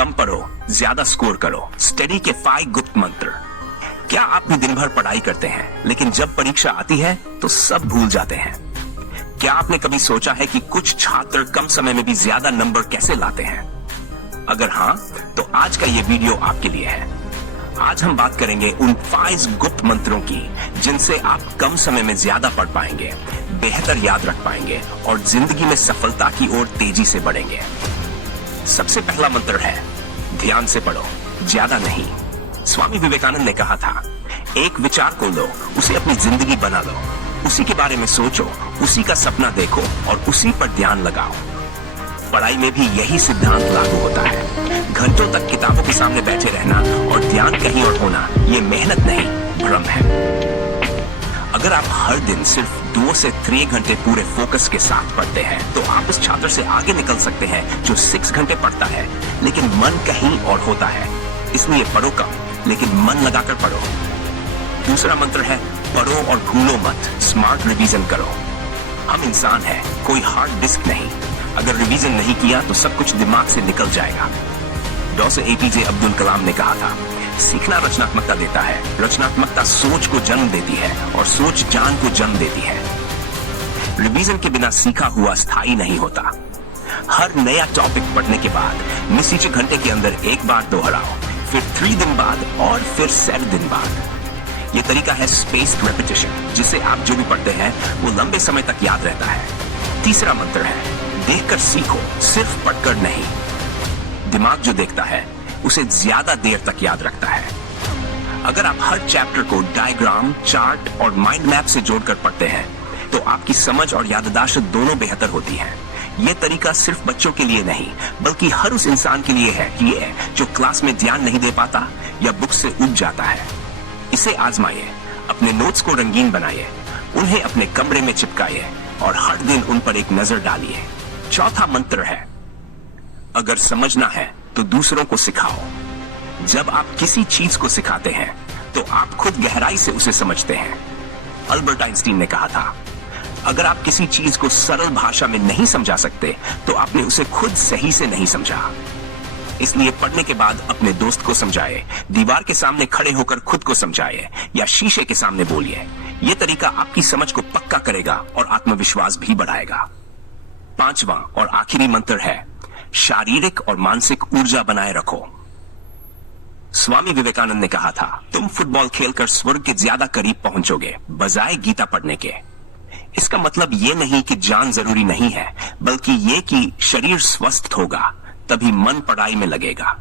कम पढ़ो, ज्यादा स्कोर करो। स्टडी के 5 गुप्त मंत्र। क्या आप भी दिन भर पढ़ाई करते हैं, लेकिन जब परीक्षा आती है तो सब भूल जाते हैं? क्या आपने कभी सोचा है कि कुछ छात्र कम समय में भी ज्यादा नंबर कैसे लाते हैं? अगर हाँ, तो आज का ये वीडियो आपके लिए है। आज हम बात करेंगे उन 5 गुप्त मंत्रों की जिनसे आप कम समय में ज्यादा पढ़ पाएंगे, बेहतर याद रख पाएंगे और जिंदगी में सफलता की ओर तेजी से बढ़ेंगे। सबसे पहला मंत्र है, ध्यान से पढ़ो, ज्यादा नहीं। स्वामी विवेकानंद ने कहा था, एक विचार को लो, उसे अपनी जिंदगी बना लो। उसी के बारे में सोचो, उसी का सपना देखो और उसी पर ध्यान लगाओ। पढ़ाई में भी यही सिद्धांत लागू होता है। घंटों तक किताबों के सामने बैठे रहना और ध्यान कहीं और होना, ये मेहनत नहीं, भ्रम है। अगर आप हर दिन सिर्फ 2 से 3 घंटे पूरे फोकस के साथ पढ़ते हैं, तो आप उस छात्र से आगे निकल सकते हैं जो 6 घंटे पढ़ता है लेकिन मन कहीं और होता है। इसलिए पढ़ो कम, लेकिन मन लगाकर पढ़ो। दूसरा मंत्र है, पढ़ो और भूलो मत, स्मार्ट रिवीजन करो। हम इंसान हैं, कोई हार्ड डिस्क नहीं। अगर रिवीजन नहीं किया तो सब कुछ दिमाग से निकल जाएगा। डॉक्टर APJ अब्दुल कलाम ने कहा था, सीखना रचनात्मकता देता है, रचनात्मकता सोच को जन्म देती है और सोच ज्ञान को जन्म देती है। रिवीजन के बिना सीखा हुआ स्थायी नहीं होता। हर नया टॉपिक पढ़ने के बाद निश्चित घंटे के अंदर एक बार दोहराओ, फिर 3 दिन बाद और फिर 7 दिन बाद। यह तरीका है स्पेस्ड रेपिटेशन, जिससे आप जो भी पढ़ते हैं वो लंबे समय तक याद रहता है। तीसरा मंत्र है, देखकर सीखो, सिर्फ पढ़कर नहीं। दिमाग जो देखता है उसे ज्यादा देर तक याद रखता है। अगर आप हर चैप्टर को डायग्राम, चार्ट और माइंड मैप से जोड़कर पढ़ते हैं तो आपकी समझ और याददाश्त दोनों बेहतर होती है। यह तरीका सिर्फ बच्चों के लिए नहीं, बल्कि हर उस इंसान के लिए है जो क्लास में ध्यान नहीं दे पाता या बुक से उब जाता है। इसे आजमाइए, अपने नोट्स को रंगीन बनाइए, उन्हें अपने कमरे में चिपकाइए और हर दिन उन पर एक नजर डालिए। चौथा मंत्र है, अगर समझना है तो दूसरों को सिखाओ। जब आप किसी चीज को सिखाते हैं तो आप खुद गहराई से उसे समझते हैं। अल्बर्ट आइंस्टीन ने कहा था, अगर आप किसी चीज को सरल भाषा में नहीं समझा सकते तो आपने उसे खुद सही से नहीं समझा। इसलिए पढ़ने के बाद अपने दोस्त को समझाए, दीवार के सामने खड़े होकर खुद को समझाए या शीशे के सामने बोलिए। यह तरीका आपकी समझ को पक्का करेगा और आत्मविश्वास भी बढ़ाएगा। 5वां और आखिरी मंत्र है, शारीरिक और मानसिक ऊर्जा बनाए रखो। स्वामी विवेकानंद ने कहा था, तुम फुटबॉल खेलकर स्वर्ग के ज्यादा करीब पहुंचोगे बजाय गीता पढ़ने के। इसका मतलब ये नहीं कि जान जरूरी नहीं है, बल्कि ये कि शरीर स्वस्थ होगा तभी मन पढ़ाई में लगेगा।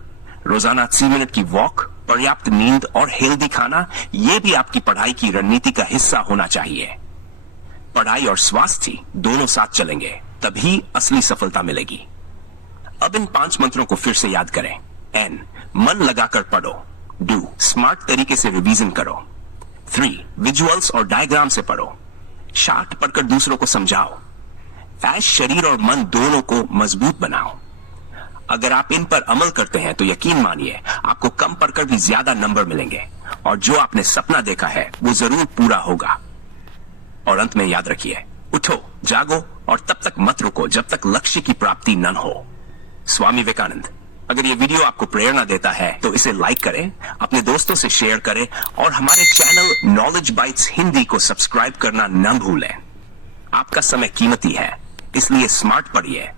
रोजाना 3 मिनट की वॉक, पर्याप्त नींद और हेल्दी खाना, ये भी आपकी पढ़ाई की रणनीति का हिस्सा होना चाहिए। पढ़ाई और स्वास्थ्य दोनों साथ चलेंगे, तभी असली सफलता मिलेगी। अब इन 5 मंत्रों को फिर से याद करें। N, मन लगाकर पढ़ो। Do, स्मार्ट तरीके से रिवीजन करो। 3, विजुअल्स और डायग्राम से पढ़ो। शार्ट पढ़कर दूसरों को समझाओ। ऐश शरीर और मन दोनों को मजबूत बनाओ। अगर आप इन पर अमल करते हैं तो यकीन मानिए आपको कम पढ़कर भी ज्यादा नंबर मिलेंगे और जो आपने सपना देखा है वो जरूर पूरा होगा। और अंत में याद रखिए, उठो, जागो और तब तक मत रुको जब तक लक्ष्य की प्राप्ति न हो। स्वामी विवेकानंद। अगर ये वीडियो आपको प्रेरणा देता है तो इसे लाइक करें, अपने दोस्तों से शेयर करें और हमारे चैनल नॉलेज बाइट्स हिंदी को सब्सक्राइब करना न भूलें। आपका समय कीमती है, इसलिए स्मार्ट पढ़िए।